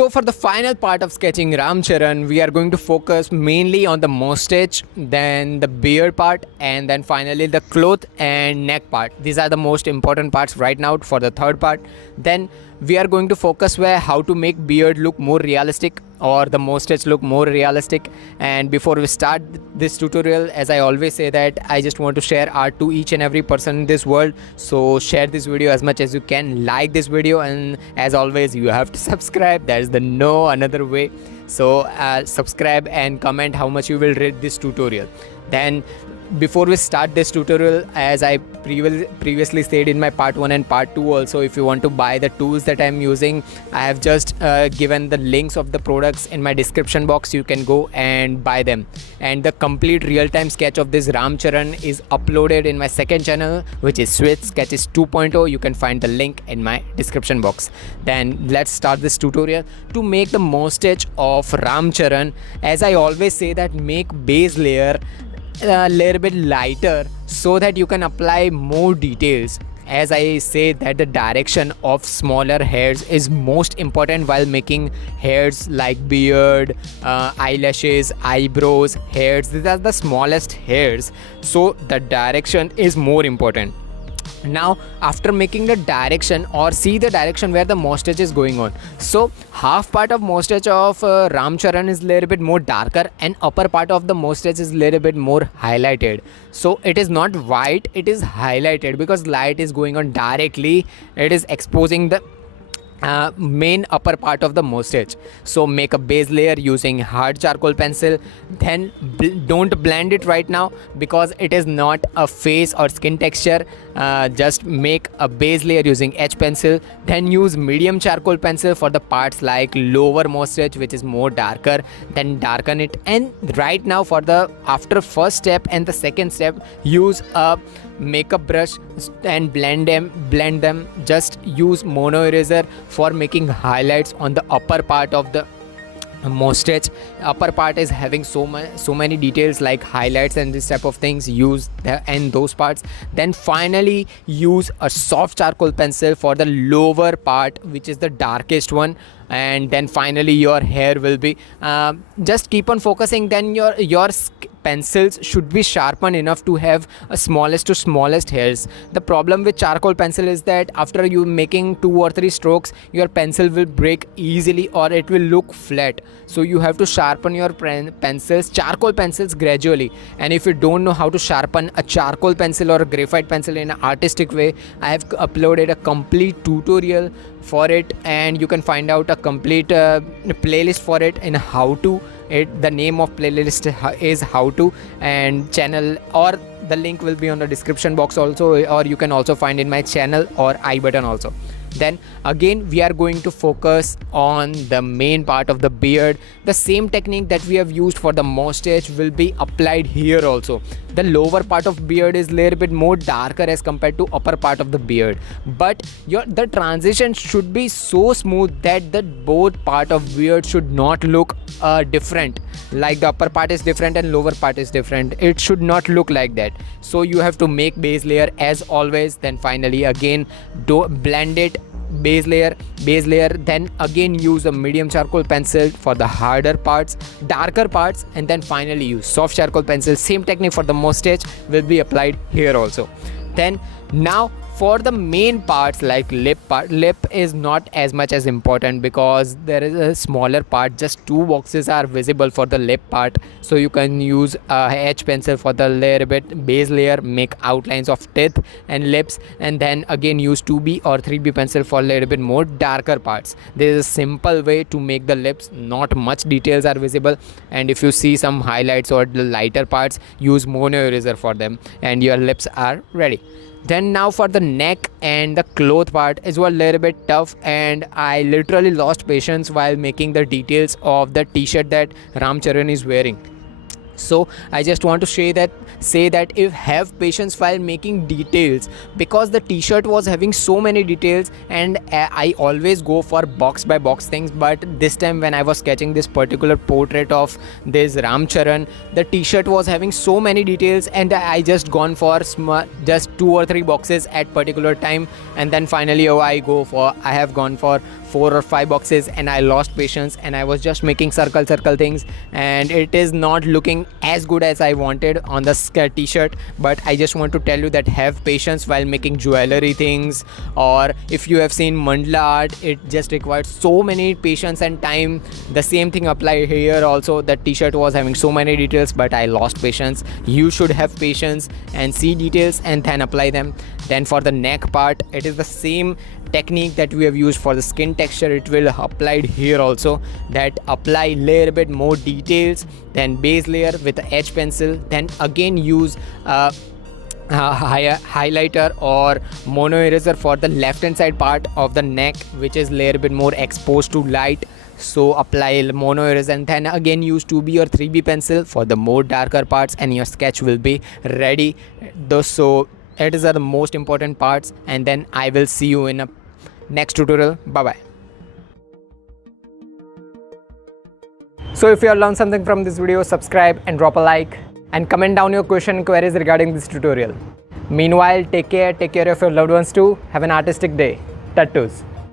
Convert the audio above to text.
So for the final part of sketching Ram Charan, we are going to focus mainly on the mustache, then the beard part, and then finally the cloth and neck part. These are the most important parts right now for the third part. Then we are going to focus where how to make beard look more realistic or the mustache look more realistic. And before we start this tutorial, as I always say that I just want to share art to each and every person in this world. So share this video as much as you can, like this video, and as always you have to subscribe. There is the no another way. So subscribe and comment how much you will rate this tutorial. Then before we start this tutorial, as I previously said in my part 1 and part 2 also, if you want to buy the tools that I'm using, I have just given the links of the products in my description box. You can go and buy them, and the complete real-time sketch of this Ram Charan is uploaded in my second channel, which is Shwet Sketches 2.0. You can find the link in my description box. Then let's start this tutorial. To make the mustache of Ram Charan, as I always say that make base layer a little bit lighter so that you can apply more details. As I say that the direction of smaller hairs is most important while making hairs like beard, eyelashes, eyebrows, hairs. These are the smallest hairs, so the direction is more important. Now after making the direction, or see the direction where the mustache is going on, so half part of mustache of Ram Charan is little bit more darker and upper part of the mustache is little bit more highlighted. So it is not white, it is highlighted because light is going on directly. It is exposing the main upper part of the mustache. So make a base layer using hard charcoal pencil. Then don't blend it right now because it is not a face or skin texture. Just make a base layer using H pencil. Then use medium charcoal pencil for the parts like lower mustache, which is more darker. Then darken it. And right now for the after first step and the second step, use a makeup brush and blend them. Just use mono eraser for making highlights on the upper part of the mustache. Upper part is having so many details like highlights and this type of things. Use and those parts. Then finally use a soft charcoal pencil for the lower part, which is the darkest one. And then finally your hair will be just keep on focusing. Then your pencils should be sharpened enough to have a smallest to smallest hairs. The problem with charcoal pencil is that after you making 2 or 3 strokes, your pencil will break easily or it will look flat. So you have to sharpen your charcoal pencils gradually. And if you don't know how to sharpen a charcoal pencil or a graphite pencil in an artistic way, I have uploaded a complete tutorial for it, and you can find out a complete playlist for it in how to. The name of playlist is how to, and channel, or the link will be on the description box also, or you can also find in my channel or I button also. Then again we are going to focus on the main part of the beard. The same technique that we have used for the mustache will be applied here also. The lower part of beard is little bit more darker as compared to upper part of the beard, but the transition should be so smooth that the both part of beard should not look different, like the upper part is different and lower part is different. It should not look like that. So you have to make base layer as always. Then finally again blend it, base layer, then again use a medium charcoal pencil for the harder parts, darker parts, and then finally use soft charcoal pencil. Same technique for the mustache will be applied here also. Then now for the main parts like lip is not as much as important because there is a smaller part. Just 2 boxes are visible for the lip part, so you can use a H pencil for the layer bit base layer, make outlines of teeth and lips, and then again use 2B or 3B pencil for a little bit more darker parts. There is a simple way to make the lips, not much details are visible, and if you see some highlights or the lighter parts, use mono eraser for them and your lips are ready. Then now for the neck and the cloth part is a little bit tough, and I literally lost patience while making the details of the t-shirt that Ram Charan is wearing. So I just want to say that if have patience while making details, because the t-shirt was having so many details, and I always go for box by box things, but this time when I was sketching this particular portrait of this Ram Charan, the t-shirt was having so many details, and I just gone for just 2 or 3 boxes at particular time, and then finally I have gone for 4 or 5 boxes, and I lost patience, and I was just making circle things, and it is not looking as good as I wanted on the t-shirt. But I just want to tell you that have patience while making jewelry things, or if you have seen mandala art, it just required so many patience and time. The same thing apply here also. The t-shirt was having so many details, but I lost patience. You should have patience and see details and then apply them. Then for the neck part, it is the same technique that we have used for the skin texture. It will applied here also, that apply layer bit more details, then base layer with the edge pencil, then again use highlighter or mono eraser for the left hand side part of the neck, which is layer bit more exposed to light. So apply mono eraser and then again use 2B or 3B pencil for the more darker parts, and your sketch will be ready. So it is the most important parts, and then I will see you in a next tutorial. Bye bye. So if you have learned something from this video, subscribe and drop a like, and comment down your question and queries regarding this tutorial. Meanwhile, take care of your loved ones too. Have an artistic day. Tattoos.